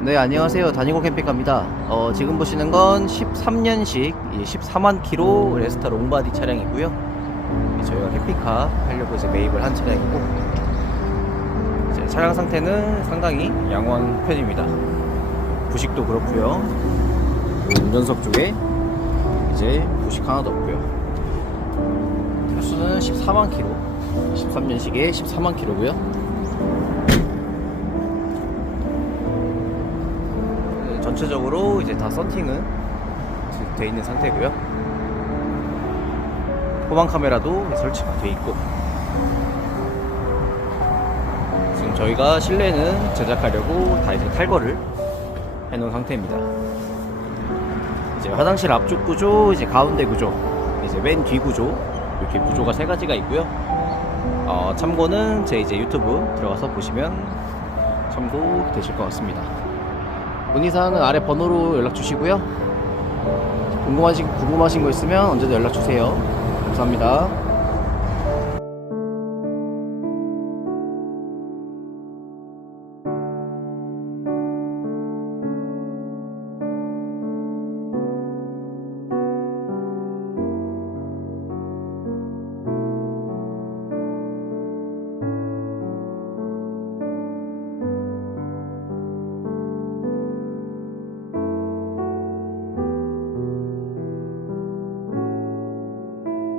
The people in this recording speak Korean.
네 안녕하세요. 다니고 캠핑카입니다. 어, 지금 보시는 건 13년식 14만 킬로 레스타 롱바디 차량이고요. 이 저희가 캠핑카 하려고 이제 매입을 한 차량이고 이제 차량 상태는 상당히 양호한 편입니다. 부식도 그렇고요. 운전석 쪽에 이제 부식 하나도 없고요. 횟수는 14만 킬로 13년식에 14만 킬로고요 네, 전체적으로 이제 다 썬팅은 돼 있는 상태고요. 후방 카메라도 설치가 돼 있고 지금 저희가 실내는 제작하려고 다 이제 탈거를 해놓은 상태입니다. 이제 화장실 앞쪽 구조, 이제 가운데 구조, 이제 맨 뒤 구조 이렇게 구조가 세 가지가 있고요. 어, 참고는 제 이제 유튜브 들어가서 보시면 참고 되실 것 같습니다. 문의사항은 아래 번호로 연락 주시고요. 궁금하신, 궁금하신 거 있으면 언제든 연락 주세요. 감사합니다.